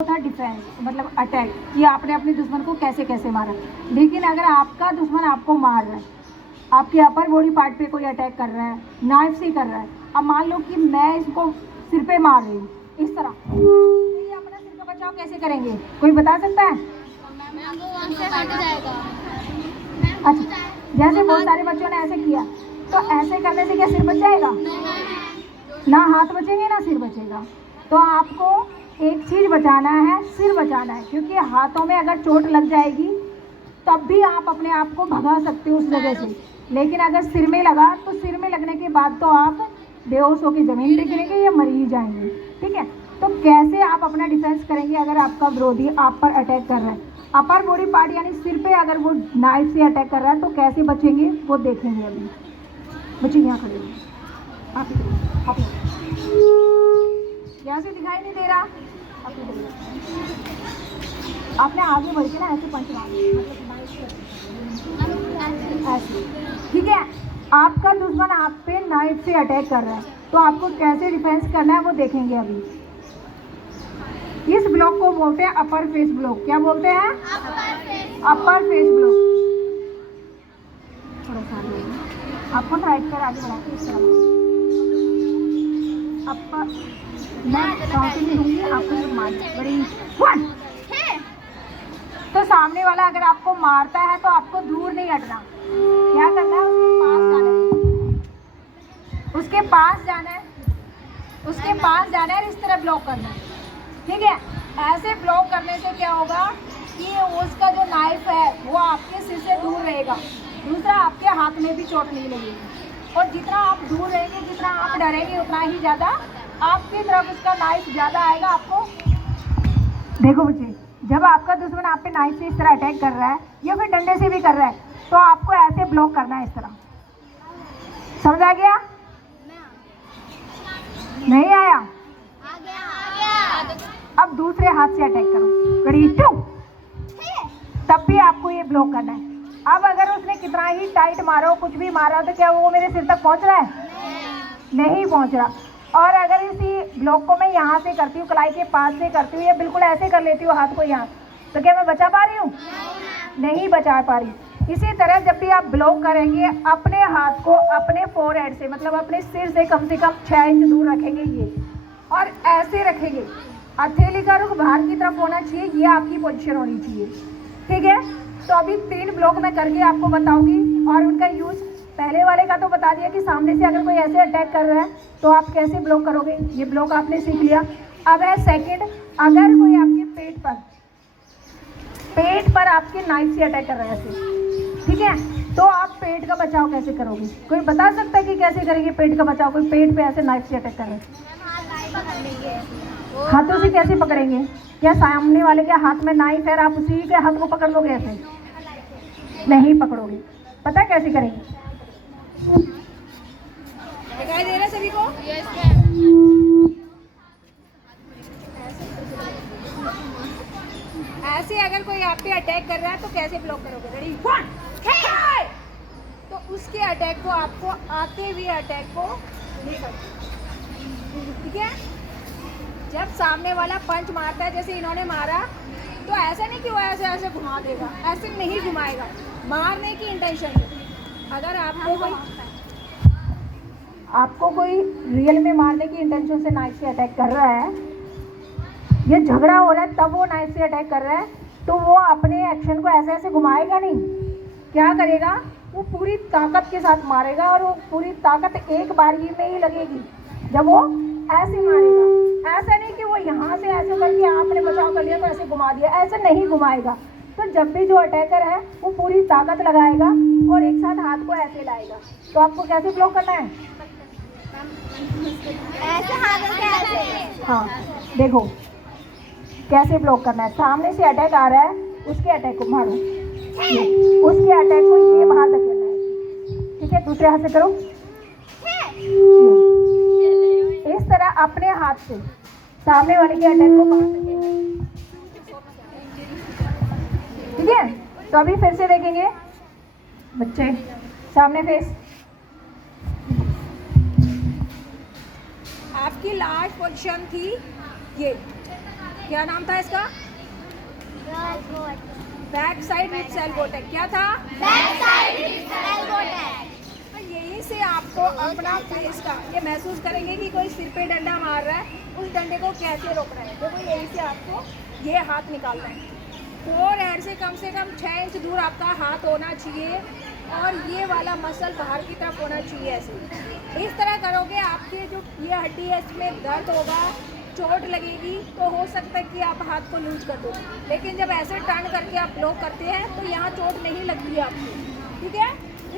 था डिफेंस, मतलब अटैक, कि आपने अपने दुश्मन को कैसे कैसे मारा। लेकिन अगर आपका दुश्मन आपको मार रहा है, आपके अपर बॉडी पार्ट पे कोई अटैक कर रहा है, नाइफ से कर रहा है, अब मान लो कि मैं इसको सिर पे मार रही हूँ इस तरह, तो ये अपना सिर का बचाव कैसे करेंगे, कोई बता सकता है? अच्छा, जैसे बहुत सारे बच्चों ने ऐसे किया, तो ऐसे करने से क्या सिर बच जाएगा? ना हाथ बचेंगे ना सिर बचेगा। तो आपको एक चीज़ बचाना है, सिर बचाना है, क्योंकि हाथों में अगर चोट लग जाएगी तब भी आप अपने आप को भगा सकते हो उस जगह से, लेकिन अगर सिर में लगा तो सिर में लगने के बाद तो आप बेहोश होकर ज़मीन पे गिरेंगे या मर ही जाएंगे। ठीक है, तो कैसे आप अपना डिफेंस करेंगे अगर आपका विरोधी आप पर अटैक कर रहा है? अपर बॉडी पार्ट यानी सिर पे अगर वो नाइफ से अटैक कर रहा है तो कैसे बचेंगे वो देखेंगे अभी। बच्चे यहाँ खड़े हैं, आप यहाँ से दिखाई नहीं दे रहा, आपने आगे बढ़ के ना ऐसे पंच मारना, ऐसे। ठीक है, आपका दुश्मन आप पे नाइफ से अटैक कर रहा है तो आपको कैसे डिफेंस करना है वो देखेंगे अभी। इस ब्लॉक को बोलते हैं अपर फेस ब्लॉक। क्या बोलते हैं? अपर फेस ब्लॉक। थोड़ा सा आपको राइट कर आगे बढ़ा के इस तरह अपर, मैं काउंटिंग दूंगी, आपको जब मार बड़ी 1। तो सामने वाला अगर आपको मारता है तो आपको दूर नहीं हटना, क्या करना है? उसके पास जाना है, उसके पास जाना है, इस तरह ब्लॉक करना है। ठीक है, ऐसे ब्लॉक करने से क्या होगा कि उसका जो नाइफ है वो आपके सिर से दूर रहेगा, दूसरा आपके हाथ में भी चोट नहीं लगेगी। और जितना आप दूर रहेंगे, जितना आप डरेंगे, उतना ही ज़्यादा आपकी तरफ उसका नाइफ ज़्यादा आएगा आपको। देखो बच्चे, जब आपका दुश्मन आप पे नाइफ से इस तरह अटैक कर रहा है या फिर डंडे से भी कर रहा है तो आपको ऐसे ब्लॉक करना है इस तरह। समझ आ गया? नहीं आया? अब दूसरे हाथ से अटैक करो, रेडी 2, तब भी आपको ये ब्लॉक करना है। अब अगर उसने कितना ही टाइट मारा हो, कुछ भी मारा हो, तो क्या वो मेरे सिर तक पहुंच रहा है? नहीं पहुंच रहा। और अगर इसी ब्लॉक को मैं यहाँ से करती हूँ, कलाई के पास से करती हूँ, या बिल्कुल ऐसे कर लेती हूँ हाथ को यहाँ, तो क्या मैं बचा पा रही हूँ? नहीं बचा पा रही। इसी तरह जब भी आप ब्लॉक करेंगे, अपने हाथ को अपने फोरहेड से, मतलब अपने सिर से कम 6 इंच दूर रखेंगे ये, और ऐसे रखेंगे। हथेली का रुख बाहर की तरफ होना चाहिए, ये आपकी पोजीशन होनी चाहिए। ठीक है, तो अभी 3 ब्लॉक मैं करके आपको बताऊंगी, और उनका यूज पहले वाले का तो बता दिया कि सामने से अगर कोई ऐसे अटैक कर रहा है तो आप कैसे ब्लॉक करोगे, ये ब्लॉक आपने सीख लिया। अब है सेकंड, अगर कोई आपके पेट पर आपके नाइफ से अटैक कर रहा है ऐसे, ठीक है, तो आप पेट का बचाव कैसे करोगे? कोई बता सकता है कि कैसे करेंगे पेट का बचाव? कोई पेट पे ऐसे नाइफ से अटैक कर रहा है, हाथों से कैसे पकड़ेंगे? क्या सामने वाले के हाथ में नाइफ है, आप उसी के हाथ को पकड़ लोगे? ऐसे नहीं पकड़ोगे। पता कैसे करेंगे? दिखाई दे रहा है सभी को? ऐसे अगर कोई आप पे अटैक कर रहा है तो कैसे ब्लॉक करोगे? रेडी 1, तो उसके अटैक को, आपको आते हुए अटैक को नहीं करना। ठीक है, जब सामने वाला पंच मारता है, जैसे इन्होंने मारा, तो ऐसा नहीं कि वो ऐसे ऐसे घुमा देगा, ऐसे नहीं घुमाएगा, मारने की इंटेंशन से। अगर आपको कोई रियल में मारने की इंटेंशन से नाइफ से अटैक कर रहा है, ये झगड़ा हो रहा है, तब वो नाइफ से अटैक कर रहा है, तो वो अपने एक्शन को ऐसे ऐसे घुमाएगा नहीं। क्या करेगा? वो पूरी ताकत के साथ मारेगा, और वो पूरी ताकत एक बार ही में ही लगेगी जब वो ऐसे मारेगा। ऐसा नहीं कि वो यहाँ से ऐसे करके आपने बचाव कर लिया तो ऐसे घुमा दिया, ऐसे नहीं घुमाएगा। तो जब भी जो अटैकर है वो पूरी ताकत लगाएगा और एक साथ हाथ को ऐसे लाएगा। तो आपको कैसे ब्लॉक करना है? ऐसे हाथों से ऐसे। हाँ, देखो कैसे ब्लॉक करना है। सामने से अटैक आ रहा है, उसके अटैक को मारो, उसके अटैक को ये बाहर धकेलना है। ठीक है, दूसरे हाथ से करो, इस तरह अपने हाथ से सामने वाले के अटैक को बाहर धकेलना। ठीक है, तो अभी फिर से देखेंगे बच्चे, सामने फेस। आपकी लास्ट पोजीशन थी ये, क्या नाम था इसका? Back side ribs elbow attack. क्या था? Back side ribs elbow attack. तो यहीं से आपको अपना फेस का ये महसूस करेंगे कि कोई सिर पे डंडा मार रहा है, उस डंडे को कैसे रोकना है। देखो यहीं से आपको ये हाथ निकालना है। 4 हेड से कम 6 इंच दूर आपका हाथ होना चाहिए और ये वाला मसल बाहर की तरफ होना चाहिए। ऐसे इस तरह करोगे आपके जो ये हड्डी है इसमें दर्द होगा, चोट लगेगी, तो हो सकता है कि आप हाथ को लूज कर दो। लेकिन जब ऐसे टर्न करके आप ब्लॉक करते हैं तो यहाँ चोट नहीं लगती है आपको, ठीक है।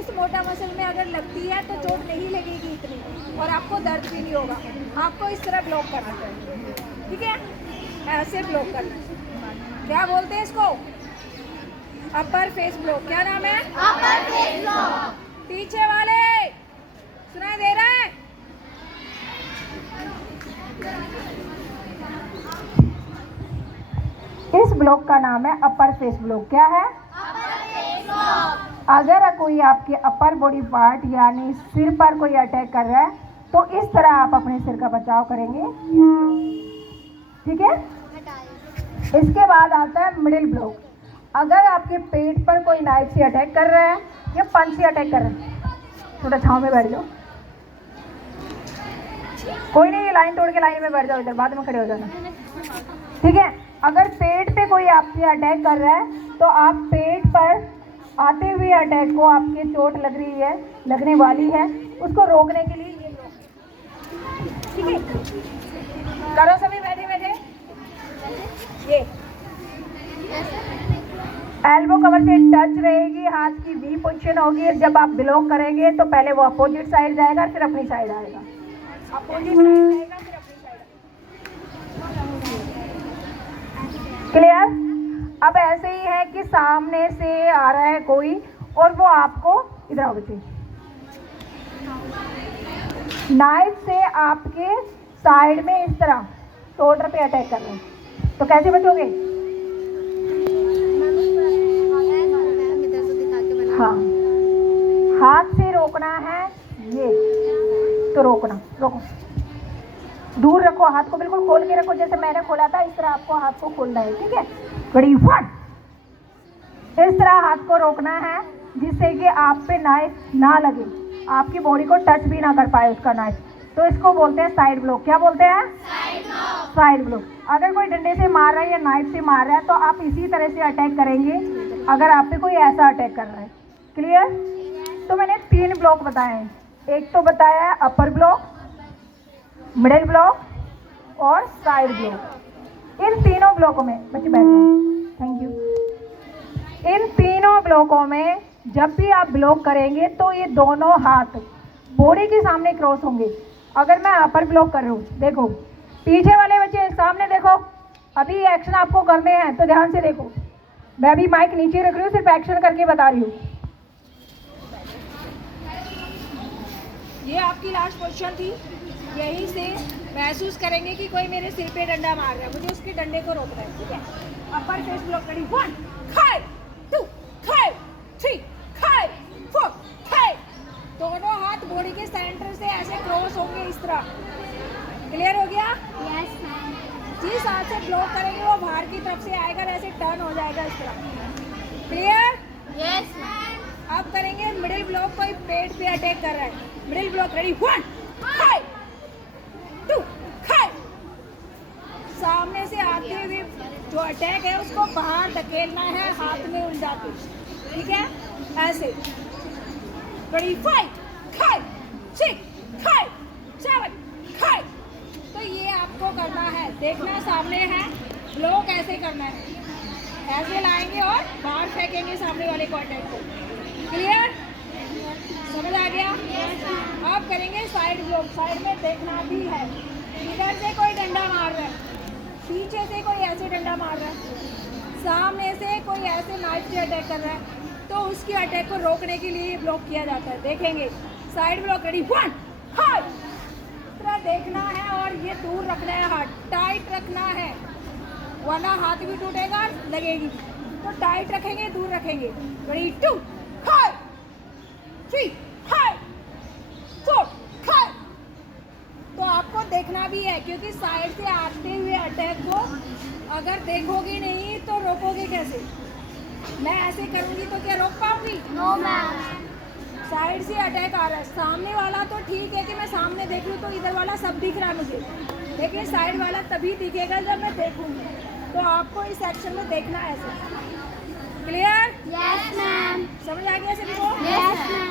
इस मोटा मसल में अगर लगती है तो चोट नहीं लगेगी इतनी और आपको दर्द भी नहीं होगा। आपको इस तरह ब्लॉक करना है, ठीक है, ऐसे ब्लॉक करना है। क्या बोलते हैं इसको? अपर फेस ब्लॉक। क्या नाम है? अपर फेस ब्लॉक। पीछे वाले सुनाई दे रहा है? इस ब्लॉक का नाम है अपर फेस ब्लॉक। क्या है? अपर फेस ब्लॉक। अगर कोई आपके अपर बॉडी पार्ट यानी सिर पर कोई अटैक कर रहा है तो इस तरह आप अपने सिर का बचाव करेंगे, ठीक है। इसके बाद आता है मिडिल ब्लॉक। अगर आपके पेट पर कोई नाइफ से अटैक कर रहा है या पंच से अटैक कर रहा है, थोड़ा छांव में बैठ जाओ, कोई नहीं, लाइन तोड़ के लाइन में बैठ जाओ, इधर बाद में खड़े हो जाना, ठीक है। अगर पेट पे कोई आपसे अटैक कर रहा है तो आप पेट पर आते हुए अटैक को, आपके चोट लग रही है, लगने वाली है, उसको रोकने के लिए ये ब्लॉक, ठीक है। करो सभी बैठे बैठे। ये एल्बो कवर से टच रहेगी, हाथ की वी पोजीशन होगी। जब आप ब्लॉक करेंगे तो पहले वो अपोजिट साइड जाएगा, फिर अपनी साइड आएगा, अपोजिट साइड जाएगा, फिर अपनी साइड आएगा। क्लियर? अब ऐसे ही है कि सामने से आ रहा है कोई और वो आपको इधर आओ बच्चे, नाइफ से आपके साइड में इस तरह शोल्डर पे अटैक कर रहे हैं, तो कैसे बचोगे? हाँ, हाथ से रोकना है ये, तो रोकना, रोको, दूर रखो, हाथ को बिल्कुल खोल के रखो, जैसे मैंने खोला था इस तरह आपको हाथ को खोलना है, ठीक है। बड़ी फट इस तरह हाथ को रोकना है जिससे कि आप पे नाइफ ना लगे, आपकी बॉडी को टच भी ना कर पाए उसका नाइफ, तो इसको बोलते हैं साइड ब्लॉक। क्या बोलते हैं? Side block. अगर कोई डंडे से मार रहा है या नाइफ से मार रहा है तो आप इसी तरह से अटैक करेंगे अगर आप पे कोई ऐसा अटैक कर रहा है। क्लियर? तो मैंने 3 ब्लॉक बताए हैं, एक तो बताया है अपर ब्लॉक, मिडिल ब्लॉक और साइड ब्लॉक। इन तीनों ब्लॉकों में बच्चे बैठ जाओ, थैंक यू। इन तीनों ब्लॉकों में जब भी आप ब्लॉक करेंगे तो ये दोनों हाथ बॉडी के सामने क्रॉस होंगे। अगर मैं अपर ब्लॉक कर रहा हूँ, देखो पीछे वाले बच्चे सामने देखो, अभी एक्शन आपको करने हैं तो ध्यान से देखो। मैं भी माइक नीचे रख रही हूँ, सिर्फ एक्शन करके बता रही हूँ। ये आपकी लास्ट पोजीशन थी, यहीं से महसूस करेंगे कि कोई मेरे सिर पे डंडा मार रहा है, मुझे उसके डंडे को रोकना है, ठीक है। अपर फेस ब्लॉक करी, 1 5 2 5 3 5 4 5। दोनों हाथ बॉडी के सेंटर से ऐसे क्रॉस होंगे इस तरह। क्लियर हो गया? Yes ma'am. जिस हाथ से ब्लॉक करेंगे वो बाहर की तरफ से आएगा, ऐसे टर्न हो जाएगा इस तरह। क्लियर? Yes ma'am. अब करेंगे मिडिल ब्लॉक, कोई पेट पे अटैक कर रहा है, मिडिल ब्लॉक रेडी, 1 5 2 5। सामने से आते हुए जो अटैक है उसको बाहर धकेलना है हाथ में उलझा के, ठीक है, ऐसे। रेडी, 5 5 6 5 7 5। तो ये आपको करना है, देखना सामने है, ब्लॉक ऐसे करना है, ऐसे लाएंगे और बाहर फेंकेंगे सामने वाले को अटैक को। क्लियर? समझ आ गया? अब करेंगे साइड ब्लॉक। साइड में देखना भी है, इधर से कोई डंडा मार रहा है, पीछे से कोई ऐसे डंडा मार रहा है, सामने से कोई ऐसे नाइफ से अटैक कर रहा है, तो उसकी अटैक को रोकने के लिए ब्लॉक किया जाता है। देखेंगे साइड ब्लॉक रेडी, 1 5। तरह देखना है और ये दूर रखना है, हाथ टाइट रखना है वरना हाथ भी टूटेगा, लगेगी, तो टाइट रखेंगे, दूर रखेंगे। रेडी, 2 5 3 5 4 5। तो आपको देखना भी है, क्योंकि साइड से आते हुए अटैक को अगर देखोगी नहीं तो रोकोगे कैसे? मैं ऐसे करूँगी तो क्या रोक पाऊंगी? No ma'am. साइड से अटैक आ रहा है, सामने वाला तो ठीक है कि मैं सामने देख लूँ तो इधर वाला सब दिख रहा है मुझे, लेकिन साइड वाला तभी दिखेगा जब मैं देखूंगी। तो आपको इस सेक्शन में देखना है ऐसे। क्लियर? Yes ma'am. समझ आ गया सभी को? Yes ma'am.